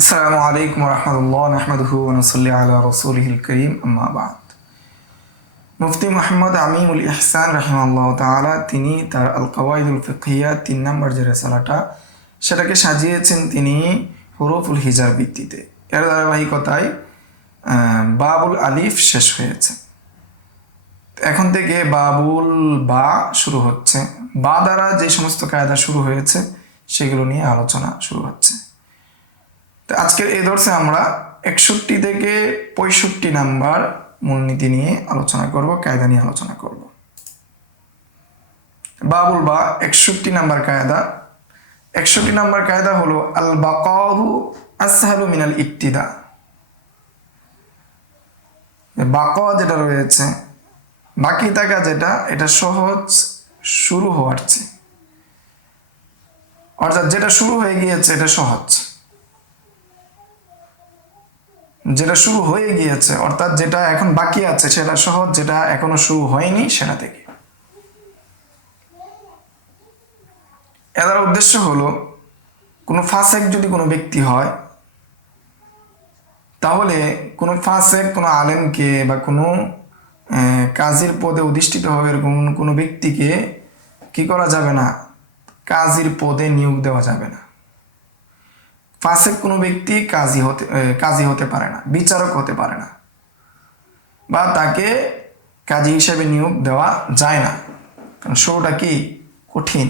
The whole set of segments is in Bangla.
আসসালামু আলাইকুম রহমতুল্লাহ নাহমাদুহু ওয়া নুসাল্লি আলা রাসূলিহিল কারীম আম্মা বা'দ। মুফতি মুহাম্মদ আমিনুল ইহসান রাহিমাহুল্লাহ তাআলা তিনি তার আল কাওয়াইদুল ফিকহিয়া 3 নম্বর যে রিসালাটা সেটাকে সাজিয়েছেন তিনি হুরুফুল হিজার ভিত্তিতে। এর ধারাবাহিকতায় বাবুল আলিফ শেষ হয়েছে, এখন থেকে বাবুল বা শুরু হচ্ছে। বা দ্বারা যে সমস্ত কায়দা শুরু হয়েছে সেগুলো নিয়ে আলোচনা শুরু হচ্ছে। তো আজকের এই দর্শে আমরা 61 থেকে 65 নাম্বার মূলনীতি নিয়ে আলোচনা করব, কায়দা নিয়ে আলোচনা করব। বাবুল বা 61 নাম্বার কায়দা। 61 নাম্বার কায়দা হলো আল বাকাহু আসহালু মিনাল ইবতিদা। বাকা যেটা রয়েছে, বাকি থাকা যেটা, এটা সহজ শুরু হওয়ার চেয়ে, অর্থাৎ যেটা শুরু হয়ে গিয়েছে এটা সহজ, যেটা শুরু হয়ে গিয়েছে অর্থাৎ যেটা এখন বাকি আছে সেটা সহজ, যেটা এখনো শুরু হয়নি সেটা থেকে। এর উদ্দেশ্য হলো কোনো ফাসেক যদি কোনো ব্যক্তি হয়, তাহলে কোনো ফাসেক কোনো আলেমকে বা কোনো কাজীর পদে অধিষ্ঠিত হবে এরকম কোনো ব্যক্তিকে কি করা যাবে না, কাজীর পদে নিয়োগ দেওয়া যাবে না। ফাসেক কোনো ব্যক্তি কাজী হতে পারে না, বিচারক হতে পারে না, বা তাকে কাজী হিসেবে নিয়োগ দেওয়া যায় না, কারণ শুরুটা কি কঠিন।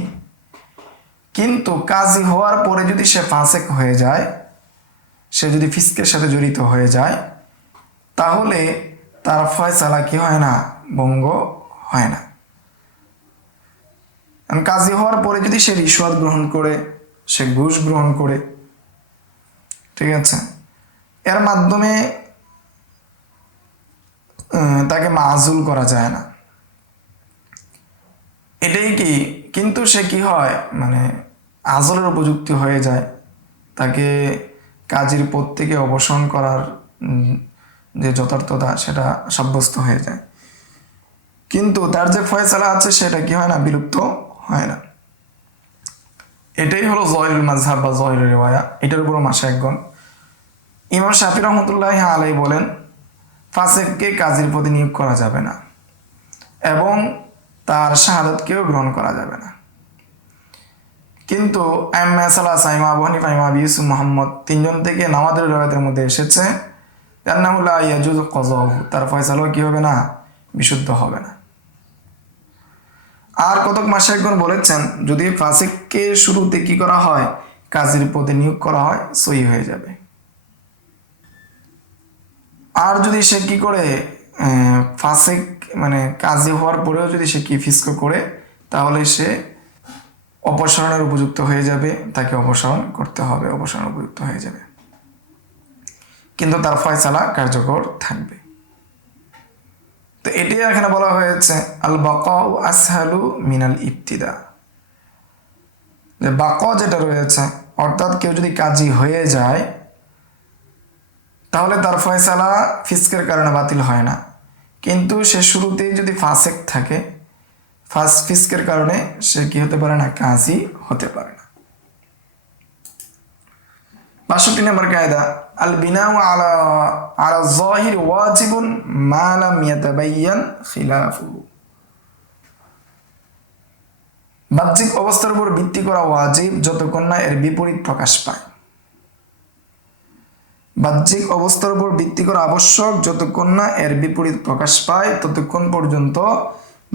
কিন্তু কাজী হওয়ার পরে যদি সে ফাসেক হয়ে যায়, সে যদি ফিসকের সাথে জড়িত হয়ে যায়, তাহলে তার ফয়সালা কি হয় না, ভঙ্গ হয় না। কাজী হওয়ার পরে যদি সে রিশওয়াত গ্রহণ করে, সে ঘুষ গ্রহণ করে, ঠিক আছে, এর মাধ্যমে তাকে মাযুল করা যায় না, এটাই কি। কিন্তু সে কি হয়, মানে আজলের উপযুক্ত হয়ে যায়, তাকে কাজীর পদ থেকে অবসান করার যে যথার্থতা সেটা সাব্যস্ত হয়ে যায়, কিন্তু তার যে ফয়সালা আছে সেটা কি হয় না, বিলুপ্ত হয় না। এটাই হলো জহিরুল মাযহাব বা জহিরুল রিওয়ায়া। এটার উপর মাশায়েখগণ ইমাম শাফি রহমতুল্লাহি আলাইহি বলেন ফাসেককে কাজীর পদে নিয়োগ করা যাবে না এবং তার শাহাদাতকেও গ্রহণ করা যাবে না। কিন্তু আইম্মা সালাসা ইমাম আবু হানিফা, ইমাম আবু ইউসুফ, মুহাম্মদ তিনজন থেকে নামাজের রিওয়ায়াতের মধ্যে এসেছে আন্নাহু লা ইয়াজুজু কাযাহু, তার ফয়সালাও কি হবে না, বিশুদ্ধ হবে না। আর কতক মাশায়েখগণ বলেছেন যদি ফাসিককে শুরুতে কি করা হয়, কাজীর পদে নিয়োগ করা হয়, সহি হয়ে যাবে। আর যদি সে কি করে ফাসিক মানে কাজী হওয়ার পরেও যদি সে কি ফিস্ক করে, তাহলে সে অপসারণের উপযুক্ত হয়ে যাবে, তাকে অপসারণ করতে হবে, অপসারণের উপযুক্ত হয়ে যাবে, কিন্তু তার ফয়সালা কার্যকর থাকবে। তো এটি এখানে বলা হয়েছে আল বাকাউ আসহালু মিনাল ইবতিদা, যে বাকা যেটা রয়েছে, অর্থাৎ কেউ যদি কাজী হয়ে যায় তাহলে তার ফয়সালা ফিসকের কারণে বাতিল হয় না, কিন্তু সে শুরুতেই যদি ফাসেক থাকে, ফিসকের কারণে সে কি হতে পারে না, কাজী হতে পারে না। 62 নম্বর কায়দা আল বিনাউ আলা আলা যাহির ওয়াজিবুন মা লাম ইয়াতাবায়্যান খিলাফুহু। বাহ্যিক অবস্থার উপর ভিত্তি করা ওয়াজিব যতক্ষণ না এর বিপরীত প্রকাশ পায়। বাহ্যিক অবস্থার উপর ভিত্তি করা আবশ্যক যতক্ষণ না এর বিপরীত প্রকাশ পায়, ততক্ষণ পর্যন্ত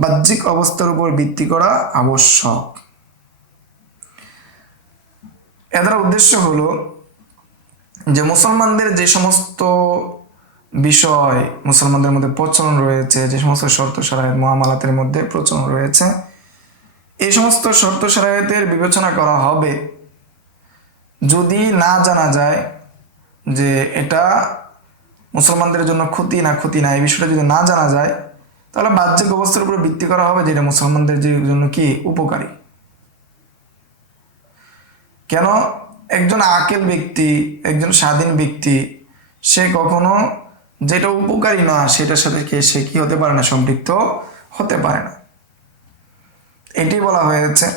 বাহ্যিক অবস্থার উপর ভিত্তি করা আবশ্যক। এর উদ্দেশ্য হলো যে মুসলমানদের যে সমস্ত বিষয় মুসলমানদের মধ্যে প্রচলন রয়েছে, যে সমস্ত শর্ত শারায়েত মুআমালাতের মধ্যে প্রচলন রয়েছে, এই সমস্ত শর্ত শারায়েতের বিবেচনা করা হবে। যদি না জানা যায় যে এটা মুসলমানদের জন্য ক্ষতি না এই বিষয়টা যদি না জানা যায়, তাহলে বাহ্যিক অবস্থার উপর ভিত্তি করা হবে যেটা মুসলমানদের জন্য কি উপকারী। কেন, একজন আকেল ব্যক্তি, একজন স্বাধীন ব্যক্তি, সে কখনো যেটা উপকারী না সেটার সাথে সে কি হতে পারে না, সম্পৃক্ত হতে পারে না। এটি বলা হয়েছে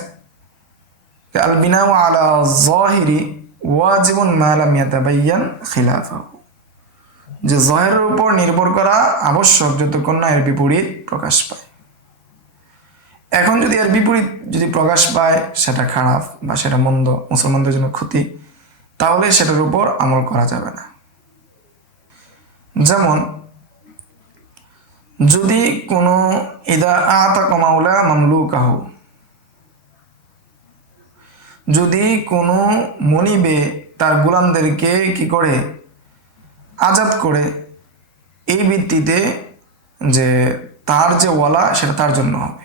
আল বিনাউ আলা যাহিরি ওয়াজিবুন মা লাম ইয়াতাবায়্যান খিলাফাহু, যে যাহিরের উপর নির্ভর করা আবশ্যক যতক্ষণ না এর বিপরীত প্রকাশ পায়। এখন যদি এর বিপরীত যদি প্রকাশ পায় সেটা খারাপ বা সেটা মন্দ, মুসলমানদের জন্য ক্ষতি, তাহলে সেটার উপর আমল করা যাবে না। যেমন যদি কোনো ইদা আতাকা মাওলা মামলুকাহু, যদি কোনো মনিবে তার গোলামদেরকে কি করে আজাদ করে, এই ভিত্তিতে যে তার যে ওয়ালা সেটা তার জন্য হবে।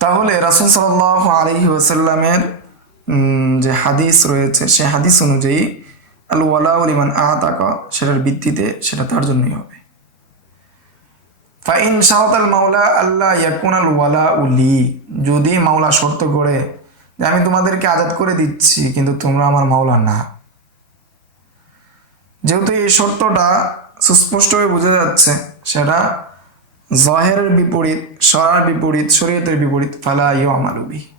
তাহলে রাসূল সাল্লাল্লাহু আলাইহি ওয়াসাল্লামের যে হাদিস রয়েছে সে হাদিস অনুযায়ী আল ওয়ালাউ লিমান আতাকা, সেটার ভিত্তিতে সেটা তার জন্যই হবে। ফাইন শারাতাল মাওলা আল্লাহ ইয়াকুনাল ওয়ালাউ লি, যদি মাওলা শর্ত করে যে আমি তোমাদেরকে আজাদ করে দিচ্ছি কিন্তু তোমরা আমার মাওলা না, যেহেতু এই শর্তটা সুস্পষ্টভাবে বোঝা যাচ্ছে সেটা যাহিরের বিপরীত, শরার বিপরীত, শরীয়তের বিপরীত, ফালা ইউআমালু বিহি,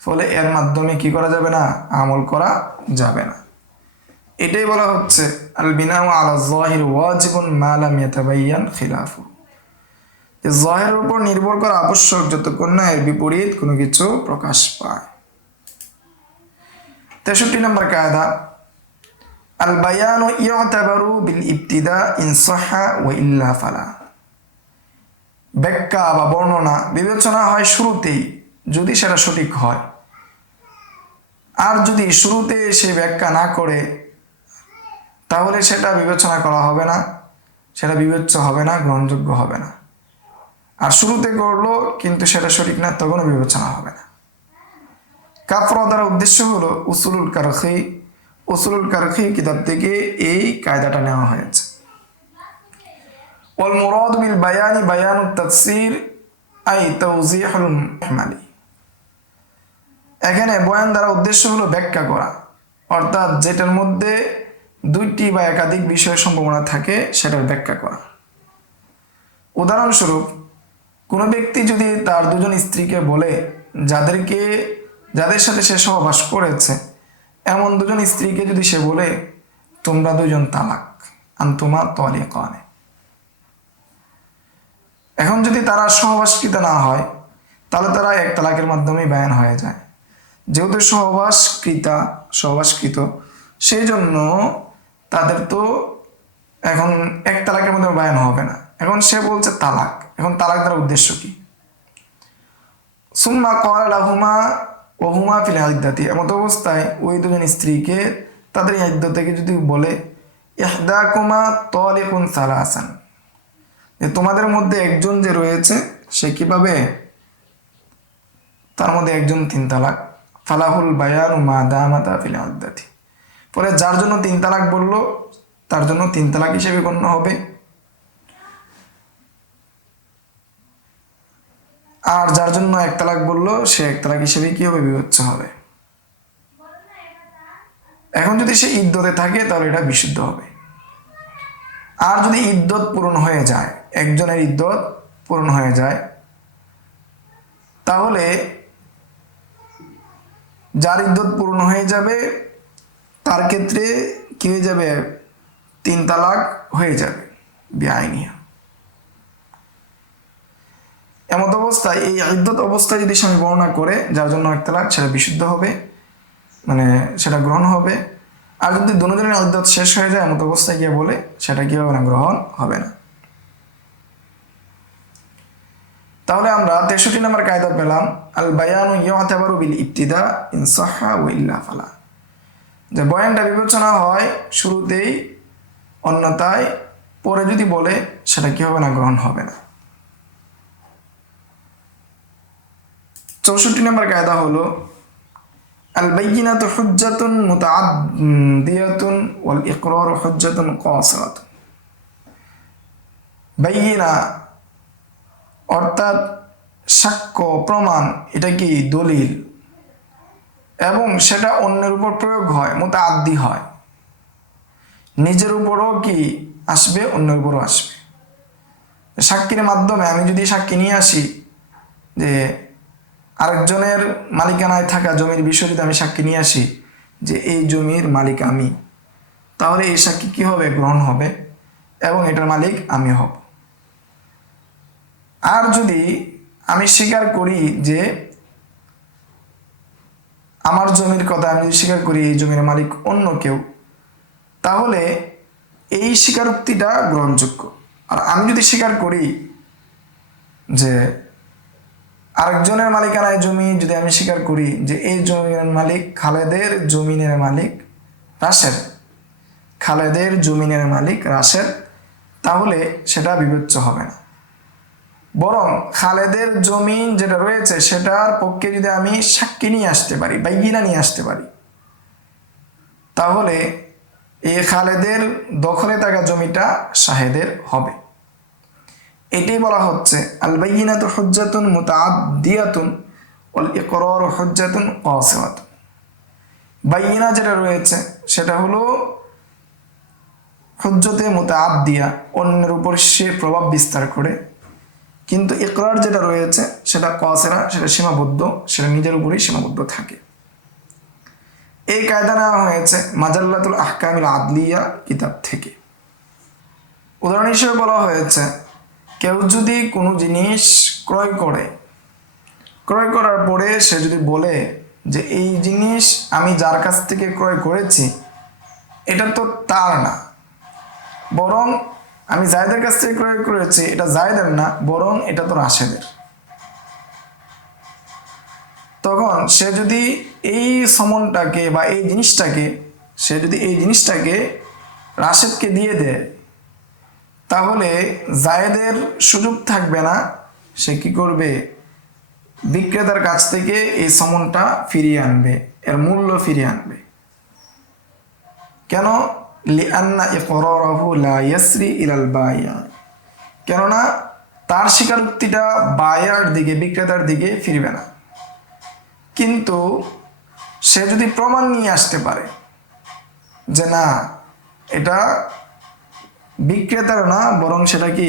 ফলে এর মাধ্যমে কি করা যাবে না, আমল করা যাবে না। এটাই বলা হচ্ছে আল বিনাউ আলা যাহির ওয়াজিবুন মা লাম ইয়াতাবায়্যান খিলাফুহু, যে যাহিরের উপর নির্ভর করা আবশ্যক যতক্ষণ না এর বিপরীত কোনো কিছু প্রকাশ পায়। 63 নম্বর কায়দা, আল বায়ানু ইউতাবারু বিল ইবতিদা ইন সাহহা ওয়া ইল্লা ফালা, ব্যাখ্যা বা বর্ণনা বিবেচনা হয় শুরুতেই যদি সেটা সঠিক হয়, আর যদি শুরুতে সে ব্যাখ্যা না করে তাহলে সেটা বিবেচনা করা হবে না, সেটা বিবেচ্য হবে না, গ্রহণযোগ্য হবে না। আর শুরুতে করলো কিন্তু সেটা সঠিক না, তখনও বিবেচনা হবে না। কাফরা দ্বারা উদ্দেশ্য হলো উসুলুল কারখি, উসুলুল কারখি কিতাব থেকে এই কায়দাটা নেওয়া হয়েছে। ওয়াল মুরাদ বিল বায়ানি বায়ানুত তাফসির আই তাওজিহুল মুহমালি, এখানে বয়ান দ্বারা উদ্দেশ্য হলো ব্যাখ্যা করা, অর্থাৎ যেটার মধ্যে দুইটি বা একাধিক বিষয়ের সম্ভাবনা থাকে সেটার ব্যাখ্যা করা। উদাহরণস্বরূপ, কোনো ব্যক্তি যদি তার দুজন স্ত্রীকে বলে যাদের সাথে সে সহবাস করেছে, এমন দুজন স্ত্রীকে যদি সে বলে তোমরা দুজন তালাক, আনতুমা তালিকানে, এখন যদি তারা সহবাসকৃত না হয় তাহলে তারা এক তালাকের মাধ্যমেই বায়ান হয়ে যায়। যেহেতু সহবাসকৃত, সেই জন্য তাদের তো এখন এক তালাকের মাধ্যমে বায়ান হবে না। এখন সে বলছে তালাক, এখন তালাক দ্বারা উদ্দেশ্য কি? সুম্মা ক্বালা লাহুমা ওয়া হুমা ফিল ইদ্দাতি, এমত অবস্থায় ওই দুজন স্ত্রীকে তাদের ইদ্দত থেকে যদি বলে ইহদাকুমা তালিকুন সালাসান, যে তোমাদের মধ্যে একজন যে রয়েছে সে কিভাবে, তার মধ্যে একজন 3 তালাক, ফালাহুল বায়ানু মা দামাতা ফিল ইদ্দাতি, পরে যার জন্য 3 তালাক বললো তার জন্য 3 তালাক হিসেবে গণ্য হবে, আর যার জন্য 1 তালাক বললো সে 1 তালাক হিসেবে কি হবে, বিবেচ্য হবে। এখন যদি সে ইদ্দতে থাকে তাহলে এটা বিশুদ্ধ হবে। আর যদি ইদ্দত পূরণ হয়ে যায়, একজনের ইদ্দত পূরণ হয়ে যায়, তাহলে যার ইদ্দত পূরণ হয়ে যাবে তার ক্ষেত্রে কি হয়ে যাবে, 3 তালাক হয়ে যাবে বেআইনিয়া। এমত অবস্থায় এই ইদ্দত অবস্থায় যদি স্বামী বর্ণনা করে যার জন্য 1 তালাক, সেটা বিশুদ্ধ হবে, মানে সেটা গ্রহণ হবে। আর যদি দুজনের ইদ্দত শেষ হয়ে যায় এমত অবস্থায় গিয়ে বলে, সেটা কি হবে না, গ্রহণ হবে না। তাহলে আমরা 63 নম্বর কায়দা পেলাম আল বায়ানু ইউতাবারু বিল ইবতিদা ইন সাহহা ওয়া ইল্লা ফালা, যে বয়ানটা বিবেচনা হয় শুরুতেই, অন্যথায় পরে যদি বলে সেটা কি হবে না, গ্রহণ হবে না। 64 নম্বর কায়দা হলো আল বায়িনাতু হুজ্জাতুন মুতাআদ্দিয়াতুন ওয়াল ইকরারু হুজ্জাতুন কাসিরাতুন। বায়িনা অর্থাৎ সাক্ষ্য, প্রমাণ, এটা কি দলিল, এবং সেটা অন্যের উপর প্রয়োগ হয়, মুতাআদ্দি হয়, নিজের উপরও কি আসবে, অন্যের উপরও আসবে। সাক্ষীর মাধ্যমে আমি যদি সাক্ষী নিয়ে আসি যে আরেকজনের মালিকানায় থাকা জমির বিষয়ে যদি আমি সাক্ষী নিয়ে আসি যে এই জমির মালিক আমি, তাহলে এই সাক্ষী কি হবে? গ্রহণ হবে এবং এটার মালিক আমি হব। আর যদি আমি স্বীকার করি যে আমার জমির কথা, আমি যদি স্বীকার করি এই জমির মালিক অন্য কেউ, তাহলে এই স্বীকারোক্তিটা গ্রহণযোগ্য। আর আমি যদি স্বীকার করি যে আরেকজনের মালিকানায় জমি, যদি আমি স্বীকার করি যে এই জমির মালিক খালেদের জমিনের মালিক রাশেদ, খালেদের জমিনের মালিক রাশেদ, তাহলে সেটা বিবেচ্য হবে না। বরং খালেদের জমিন যেটা রয়েছে সেটার পক্ষে যদি আমি সাক্ষী নিয়ে আসতে পারি, বাইয়িনা নিয়ে আসতে পারি, তাহলে এই খালেদের দখলে থাকা জমিটা শাহেদের হবে। এটাই বলা হচ্ছে আল বাইয়িনাতু হুজ্জাতুন মুতাআদ্দিয়াতুন ওয়াল ইকরারু হুজ্জাতুন কাসিরাতুন। বাইয়িনা যেটা রয়েছে সেটা হলো হুজ্জতে মুতাআদ্দিয়া, অন্যের উপর সে প্রভাব বিস্তার করে, কিন্তু ইকরার যেটা রয়েছে সেটা কাসিরা, সেটা সীমাবদ্ধ, সেটা নিজের উপরেই সীমাবদ্ধ থাকে। এই কায়দা নেওয়া হয়েছে মাজাল্লাতুল আহকামিল আদলিয়া কিতাব থেকে। উদাহরণ হিসেবে বলা হয়েছে কেউ যদি কোনো জিনিস ক্রয় করে, ক্রয় করার পরে সে যদি বলে যে এই জিনিস আমি যার কাছ থেকে ক্রয় করেছি এটা তো তার না, বরং আমি জায়েদের কাছ থেকে ক্রয় করেছি, এটা জায়েদের না, বরং এটা তো রাশেদের, তখন সে যদি এই সমনটাকে বা এই জিনিসটাকে, সে যদি এই জিনিসটাকে রাশেদকে দিয়ে দেয়, তাহলে জায়েদের সুযোগ থাকবে না, সে কি করবে? বিক্রেতার কাছ থেকে এই সমনটা ফিরিয়ে আনবে, এর মূল্য ফিরিয়ে আনবে। কেন? লিআন্না ইকরারাহু লা ইয়াসরি ইলাল বাইয়া, কেননা তার স্বীকারোক্তিটা বায়ার দিকে, বিক্রেতার দিকে ফিরবে না। কিন্তু সে যদি প্রমাণ নিয়ে আসতে পারে যে না এটা বিক্রেতার না, বরং সেটা কি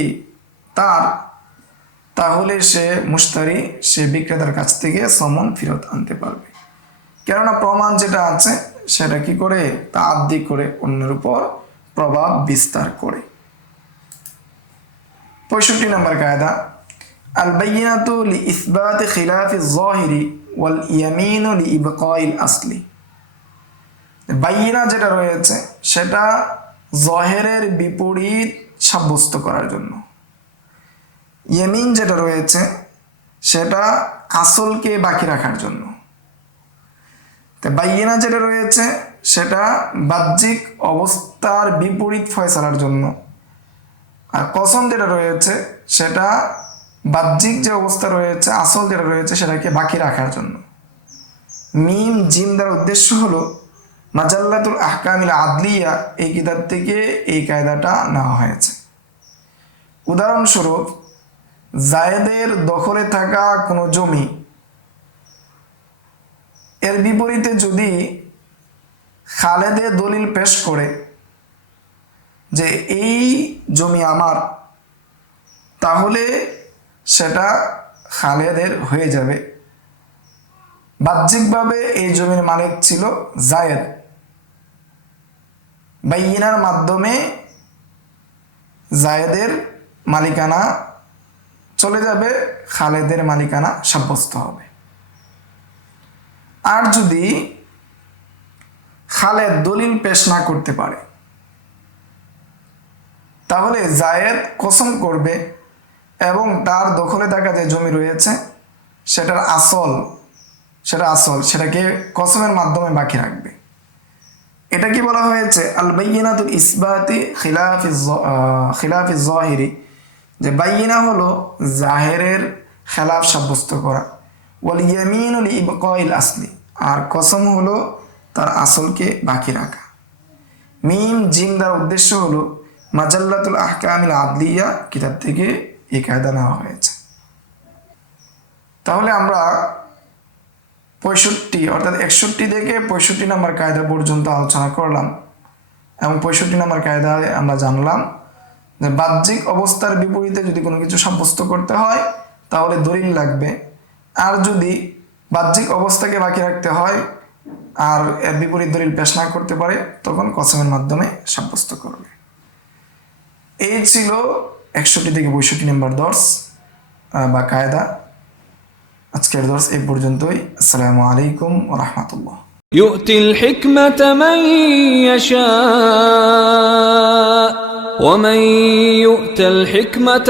তার, তাহলে সে মুশতারি, সে বিক্রেতার কাছ থেকে সমন ফেরত আনতে পারবে। কেননা প্রমাণ যেটা আছে সেটা কি করে? তাআদ্দি করে, অন্যের উপর প্রভাব বিস্তার করে। 65 নম্বর কায়দা আল বাইয়িনাতু লিইসবাতি খিলাফি যাহিরি ওয়াল ইয়ামিনু লিইবকাইল আসলি। বাইয়িনা যেটা রয়েছে সেটা যাহিরের বিপরীত সাব্যস্ত করার জন্য, ইয়ামিন যেটা রয়েছে সেটা আসলকে বাকি রাখার জন্য। তো বাইয়িনা যেটা রয়েছে সেটা বাহ্যিক অবস্থার বিপরীত ফয়সালার জন্য, আর কসম যেটা রয়েছে সেটা বাহ্যিক যে অবস্থা রয়েছে, আসল যেটা রয়েছে সেটাকে বাকি রাখার জন্য। মিম জিম দ্বারা উদ্দেশ্য হলো মাজাল্লাতুল আহকামিল আদলিয়া, এই কিতাব থেকে এই কায়দাটা নেওয়া হয়েছে। উদাহরণস্বরূপ, জায়েদের দখলে থাকা কোনো জমি, এর বিপরীতে যদি খালেদে দলিল পেশ করে যে এই জমি আমার, তাহলে সেটা খালেদের হয়ে যাবে। বাহ্যিকভাবে এই জমির মালিক ছিল জায়েদ, বাইয়িনার মাধ্যমে জায়েদের মালিকানা চলে যাবে, খালেদের মালিকানা সাব্যস্ত হবে। আর যদি খালেদ দলিল পেশ না করতে পারে, তাহলে জায়েদ কসম করবে এবং তার দখলে থাকা যে জমি রয়েছে সেটার আসল, সেটাকে কসমের মাধ্যমে বাকি রাখবে। এটা কি বলা হয়েছে? আল বাইয়িনাতুল ইসবাতি খিলাফি যাহিরি, যে বাইয়িনা হলো জাহেরের খেলাফ সাব্যস্ত করা, ওয়াল ইয়ামিনু লিইবকাইল আসলি, আর কসম হলো তার আসলকে বাকি রাখা। মিম জিম দ্বারা উদ্দেশ্য হলো মাজাল্লাতুল আহকামিল আদলিয়া কিতাব থেকে এই কায়দা নেওয়া হয়েছে। তাহলে আমরা 65 অর্থাৎ 61 থেকে 65 নম্বর কায়দা পর্যন্ত আলোচনা করলাম, এবং 65 নম্বর কায়দায় আমরা জানলাম যে বাহ্যিক অবস্থার বিপরীতে যদি কোনো কিছু সাব্যস্ত করতে হয় তাহলে দলিল লাগবে, আর যদি বাহ্যিক অবস্থাকে বাকি রাখতে হয় আর এর বিপরীত দলিল পেশ না করতে পারে, তখন কসমের মাধ্যমে সাব্যস্ত করবে। এই ছিল 61 থেকে 62 নম্বর দর্স বা কায়দা। আজকের দর্স এই পর্যন্তই। আসসালামু আলাইকুম ওয়া রাহমাতুল্লাহ। يؤتي الحكمة من يشاء ومن يؤت الحكمة